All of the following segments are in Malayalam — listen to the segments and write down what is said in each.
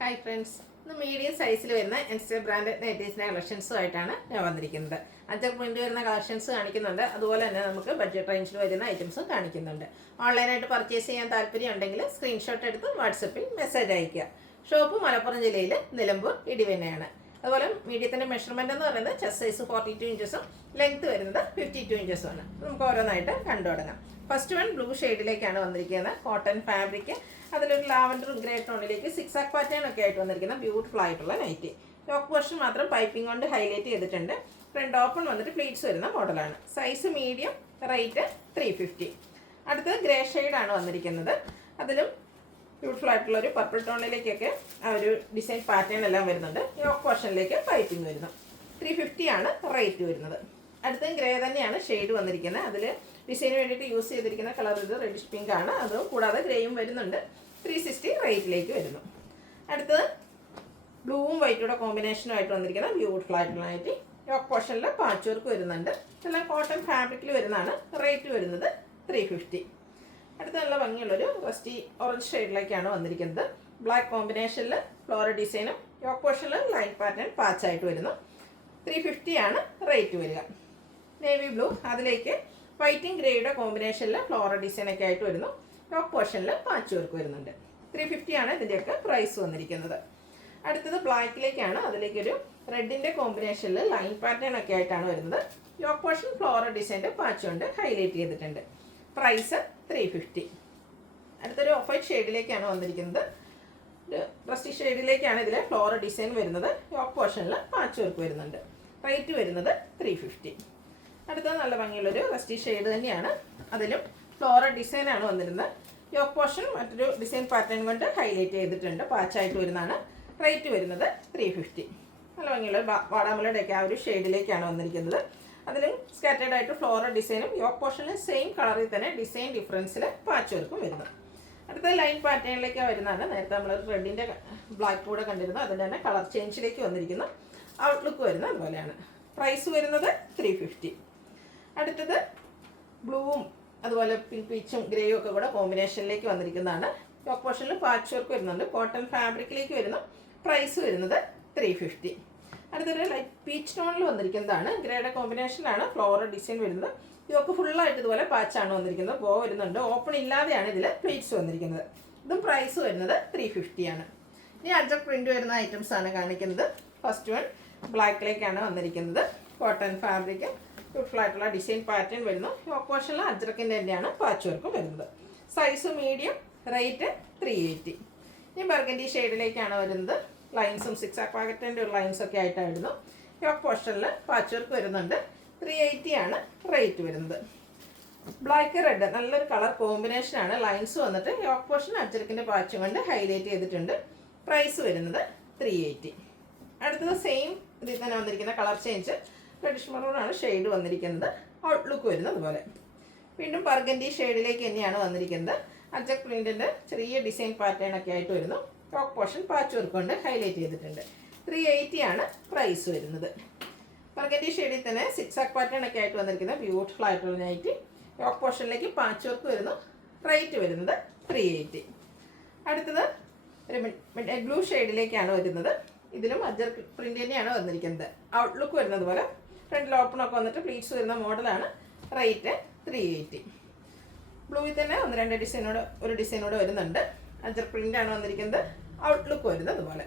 ഹായ് ഫ്രണ്ട്സ്, ഇന്ന് മീഡിയം സൈസിൽ വരുന്ന എൻസ്റ്റർ ബ്രാൻഡ് നൈറ്റീസിൻ്റെ കളക്ഷൻസുമായിട്ടാണ് ഞാൻ വന്നിരിക്കുന്നത്. അഞ്ചർ പ്രിന്റ് വരുന്ന കളക്ഷൻസ് കാണിക്കുന്നുണ്ട്. അതുപോലെ തന്നെ നമുക്ക് ബഡ്ജറ്റ് റേഞ്ചിൽ വരുന്ന ഐറ്റംസും കാണിക്കുന്നുണ്ട്. ഓൺലൈനായിട്ട് പർച്ചേസ് ചെയ്യാൻ താല്പര്യം ഉണ്ടെങ്കിൽ സ്ക്രീൻഷോട്ട് എടുത്ത് വാട്സപ്പിൽ മെസ്സേജ് അയയ്ക്കുക. ഷോപ്പ് മലപ്പുറം ജില്ലയിൽ നിലമ്പൂർ ഇടിവെണ്ണയാണ്. അതുപോലെ മീഡിയത്തിൻ്റെ മെഷർമെൻറ്റ് എന്ന് പറയുന്നത് ചെസ്റ്റ് സൈസ് 42 ഇഞ്ചസും ലെങ്ത് വരുന്നത് 52 ഇഞ്ചസുമാണ്. നമുക്ക് ഓരോന്നായിട്ട് കണ്ടു തുടങ്ങാം. ഫസ്റ്റ് വൺ ബ്ലൂ ഷെയ്ഡിലേക്കാണ് വന്നിരിക്കുന്നത്. കോട്ടൺ ഫാബ്രിക്, അതിലൊരു ലാവൻഡർ ഗ്രേ ടോണിലേക്ക് സിക്സാക് പാറ്റേൺ ഒക്കെ ആയിട്ട് വന്നിരിക്കുന്ന ബ്യൂട്ടിഫുൾ ആയിട്ടുള്ള നൈറ്റി. ടോപ്പ് പോർഷൻ മാത്രം പൈപ്പിംഗ് കൊണ്ട് ഹൈലൈറ്റ് ചെയ്തിട്ടുണ്ട്. ഫ്രണ്ട് ഓപ്പൺ വന്നിട്ട് പ്ലീറ്റ്സ് വരുന്ന മോഡലാണ്. Size medium, rate 350. അടുത്തത് ഗ്രേ ഷെയ്ഡാണ് വന്നിരിക്കുന്നത്. അതിലും ബ്യൂട്ടിഫുൾ ആയിട്ടുള്ള ഒരു പർപ്പിൾ ടോണിലേക്കൊക്കെ ആ ഒരു ഡിസൈൻ പാറ്റേൺ എല്ലാം വരുന്നുണ്ട്. യോക്ക് പോർഷനിലേക്ക് പൈപ്പിംഗ് വരുന്നു. 350 ആണ് റേറ്റ് വരുന്നത്. അടുത്തത് ഗ്രേ തന്നെയാണ് ഷെയ്ഡ് വന്നിരിക്കുന്നത്. അതിൽ ഡിസൈന് വേണ്ടിയിട്ട് യൂസ് ചെയ്തിരിക്കുന്ന കളർ ഇത് റെഡിഷ് പിങ്ക് ആണ്. അതും കൂടാതെ ഗ്രേയും വരുന്നുണ്ട്. 360 റേറ്റിലേക്ക് വരുന്നു. അടുത്തത് ബ്ലൂവും വൈറ്റൂടെ കോമ്പിനേഷനുമായിട്ട് വന്നിരിക്കുന്ന ബ്യൂട്ടിഫുൾ ആയിട്ടുള്ള നൈറ്റി. യോക്ക് പോർഷനിൽ പാച്ച് വർക്ക് വരുന്നുണ്ട്. ഇതെല്ലാം കോട്ടൺ ഫാബ്രിക്കിൽ വരുന്നതാണ്. റേറ്റ് വരുന്നത് 350. അടുത്ത നല്ല ഭംഗിയുള്ളൊരു റസ്റ്റി ഓറഞ്ച് ഷെയ്ഡിലേക്കാണ് വന്നിരിക്കുന്നത്. ബ്ലാക്ക് കോമ്പിനേഷനിൽ ഫ്ലോറൽ ഡിസൈനും യോക്ക് പോർഷനിൽ ലൈൻ പാറ്റേൺ പാച്ചായിട്ട് വരുന്നു. 350 ആണ് റേറ്റ് വരിക. നേവി ബ്ലൂ, അതിലേക്ക് വൈറ്റും ഗ്രേയുടെ കോമ്പിനേഷനിൽ ഫ്ലോറൽ ഡിസൈനൊക്കെ ആയിട്ട് വരുന്നു. ടോപ്പ് പോർഷനിൽ പാച്ച് വർക്ക് വരുന്നുണ്ട്. 350 ആണ് ഇതിൻ്റെയൊക്കെ പ്രൈസ് വന്നിരിക്കുന്നത്. അടുത്തത് ബ്ലാക്കിലേക്കാണ്. അതിലേക്കൊരു റെഡിൻ്റെ കോമ്പിനേഷനിൽ ലൈൻ പാറ്റേൺ ഒക്കെ ആയിട്ടാണ് വരുന്നത്. യോക്ക് പോർഷൻ ഫ്ലോറൽ ഡിസൈൻ്റെ പാച്ച് കൊണ്ട് ഹൈലൈറ്റ് ചെയ്തിട്ടുണ്ട്. പ്രൈസ് 350. അടുത്തൊരു ഓഫ് വൈറ്റ് ഷെയ്ഡിലേക്കാണ് വന്നിരിക്കുന്നത്. റസ്റ്റി ഷെയ്ഡിലേക്കാണ് ഇതിൽ ഫ്ലോറൽ ഡിസൈൻ വരുന്നത്. യോക്ക് പോർഷനിൽ പാച്ച് വർക്ക് വരുന്നുണ്ട്. റേറ്റ് വരുന്നത് 350. അടുത്തത് നല്ല ഭംഗിയുള്ളൊരു റസ്റ്റി ഷെയ്ഡ് തന്നെയാണ്. അതിലും ഫ്ലോറൽ ഡിസൈനാണ് വന്നിരുന്നത്. യോക്ക് പോർഷൻ മറ്റൊരു ഡിസൈൻ പാറ്റേൺ കൊണ്ട് ഹൈലൈറ്റ് ചെയ്തിട്ടുണ്ട്. പാച്ചായിട്ട് വരുന്നതാണ്. റേറ്റ് വരുന്നത് 350. നല്ല ഭംഗിയുള്ള വാടാമലയുടെയൊക്കെ ആ ഒരു ഷെയ്ഡിലേക്കാണ് വന്നിരിക്കുന്നത്. അതിലും സ്കാറ്റേഡ് ആയിട്ട് ഫ്ലോറൽ ഡിസൈനും യോക്ക് പോർഷനിൽ സെയിം കളറിൽ തന്നെ ഡിസൈൻ ഡിഫറൻസിൽ പാച്ച് വർക്കും വരുന്നു. അടുത്ത ലൈൻ പാറ്റേണിലേക്ക് വരുന്നതാണ്. നേരത്തെ നമ്മൾ റെഡിൻ്റെ ബ്ലാക്ക് കൂടെ കണ്ടിരുന്നു. അതിൻ്റെ തന്നെ കളർ ചേഞ്ചിലേക്ക് വന്നിരിക്കുന്ന ഔട്ട്ലുക്ക് വരുന്ന അതുപോലെയാണ്. പ്രൈസ് വരുന്നത് 350. അടുത്തത് ബ്ലൂവും അതുപോലെ പീച്ചും ഗ്രേയും ഒക്കെ കൂടെ കോമ്പിനേഷനിലേക്ക് വന്നിരിക്കുന്നതാണ്. യോക്ക് പോർഷനിൽ പാച്ച് വർക്ക് വരുന്നുണ്ട്. കോട്ടൺ ഫാബ്രിക്കിലേക്ക് വരുന്നു. പ്രൈസ് വരുന്നത് 350. അടുത്തൊരു ലൈറ്റ് പീച്ച് ടോണിൽ വന്നിരിക്കുന്നതാണ്. ഗ്രേയുടെ കോമ്പിനേഷനിലാണ് ഫ്ലോറൽ ഡിസൈൻ വരുന്നത്. യോക്ക് ഫുള്ളായിട്ട് ഇതുപോലെ പാച്ചാണ് വന്നിരിക്കുന്നത്. ബോ വരുന്നുണ്ട്. ഓപ്പൺ ഇല്ലാതെയാണ് ഇതിൽ പ്ലീറ്റ്സ് വന്നിരിക്കുന്നത്. ഇതും പ്രൈസ് വരുന്നത് 350 ആണ്. ഇനി അഡ്ജർ പ്രിന്റ് വരുന്ന ഐറ്റംസ് ആണ് കാണിക്കുന്നത്. ഫസ്റ്റ് വൺ ബ്ലാക്കിലേക്കാണ് വന്നിരിക്കുന്നത്. കോട്ടൺ ഫാബ്രിക്, ബ്യൂട്ടിഫുൾ ആയിട്ടുള്ള ഡിസൈൻ പാറ്റേൺ വരുന്നു. യോക്ക് പോർഷനിൽ അജ്രക്കിൻ്റെ തന്നെയാണ് പാച്ച് വർക്കും വരുന്നത്. Size medium, rate 380. ഇനി ബർഗൻഡി ഷെയ്ഡിലേക്കാണ് വരുന്നത്. ലൈൻസും സിക്സാക് പാക്കറ്റിൻ്റെ ഒരു ലൈൻസൊക്കെ ആയിട്ടായിരുന്നു. യോക്ക് പോർഷനിൽ പാച്ച് വർക്ക് വരുന്നുണ്ട്. 380 ആണ് റേറ്റ് വരുന്നത്. ബ്ലാക്ക് റെഡ് നല്ലൊരു കളർ കോമ്പിനേഷനാണ്. ലൈൻസ് വന്നിട്ട് യോക്ക് പോർഷൻ അജ്രക്കിൻ്റെ പാച്ച് കൊണ്ട് ഹൈലൈറ്റ് ചെയ്തിട്ടുണ്ട്. പ്രൈസ് വരുന്നത് 380. അടുത്തത് സെയിം ഇതിൽ തന്നെ വന്നിരിക്കുന്ന കളർ ചേഞ്ച് റെഡിഷ് മെറൂണാണ് ഷെയ്ഡ് വന്നിരിക്കുന്നത്. ഔട്ട്ലുക്ക് വരുന്നത് അതുപോലെ. വീണ്ടും ബർഗൻഡി ഷെയ്ഡിലേക്ക് തന്നെയാണ് വന്നിരിക്കുന്നത്. അജക് പ്രിൻറ്റിൻ്റെ ചെറിയ ഡിസൈൻ പാറ്റേൺ ഒക്കെ ആയിട്ട് വരുന്നു. ടോപ്പ് പോർഷൻ പാച്ച് വർക്ക് കൊണ്ട് ഹൈലൈറ്റ് ചെയ്തിട്ടുണ്ട്. 380 ആണ് പ്രൈസ് വരുന്നത്. ബർഗൻഡി ഷെയ്ഡിൽ തന്നെ സിക്സാക് പാറ്റേൺ ഒക്കെ ആയിട്ട് വന്നിരിക്കുന്ന ബ്യൂട്ടിഫുൾ ആയിട്ടുള്ള നൈറ്റി. ടോപ്പ് പോർഷനിലേക്ക് പാച്ച് വർക്ക് വരുന്നു. റേറ്റ് വരുന്നത് 380. അടുത്തത് ഒരു ബ്ലൂ ഷെയ്ഡിലേക്കാണ് വരുന്നത്. ഇതിലും അജർ പ്രിന്റ് തന്നെയാണ് വന്നിരിക്കുന്നത്. ഔട്ട്ലുക്ക് വരുന്നത് പോലെ ഫ്രണ്ടിൽ ഓപ്പണൊക്കെ വന്നിട്ട് പ്ലീറ്റ്സ് വരുന്ന മോഡലാണ്. റേറ്റ് 380. ബ്ലൂവിൽ തന്നെ ഒരു ഡിസൈനോട് വരുന്നുണ്ട്. അജർ പ്രിൻ്റാണ് വന്നിരിക്കുന്നത്. ഔട്ട്ലുക്ക് വരുന്നത് അതുപോലെ.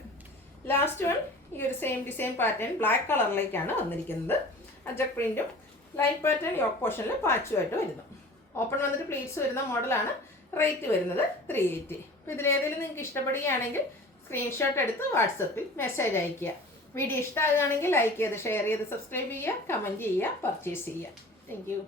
ലാസ്റ്റ് വൺ ഈ ഒരു സെയിം ഡിസൈൻ പാറ്റേൺ ബ്ലാക്ക് കളറിലേക്കാണ് വന്നിരിക്കുന്നത്. അജർ പ്രിൻറ്റും ലൈൻ പാറ്റേൺ യോക്ക് പോർഷനിൽ പാച്ചുമായിട്ട് വരുന്നു. ഓപ്പൺ വന്നിട്ട് പ്ലീറ്റ്സ് വരുന്ന മോഡലാണ്. റേറ്റ് വരുന്നത് 380. അപ്പോൾ ഇതിലേതെങ്കിലും നിങ്ങൾക്ക് ഇഷ്ടപ്പെടുകയാണെങ്കിൽ സ്ക്രീൻഷോട്ട് എടുത്ത് വാട്സപ്പിൽ മെസ്സേജ് അയയ്ക്കുക. വീഡിയോ ഇഷ്ടമാകുകയാണെങ്കിൽ ലൈക്ക് ചെയ്ത് ഷെയർ ചെയ്ത് സബ്സ്ക്രൈബ് ചെയ്യുക, കമൻറ്റ് ചെയ്യുക, പർച്ചേസ് ചെയ്യുക. Thank you.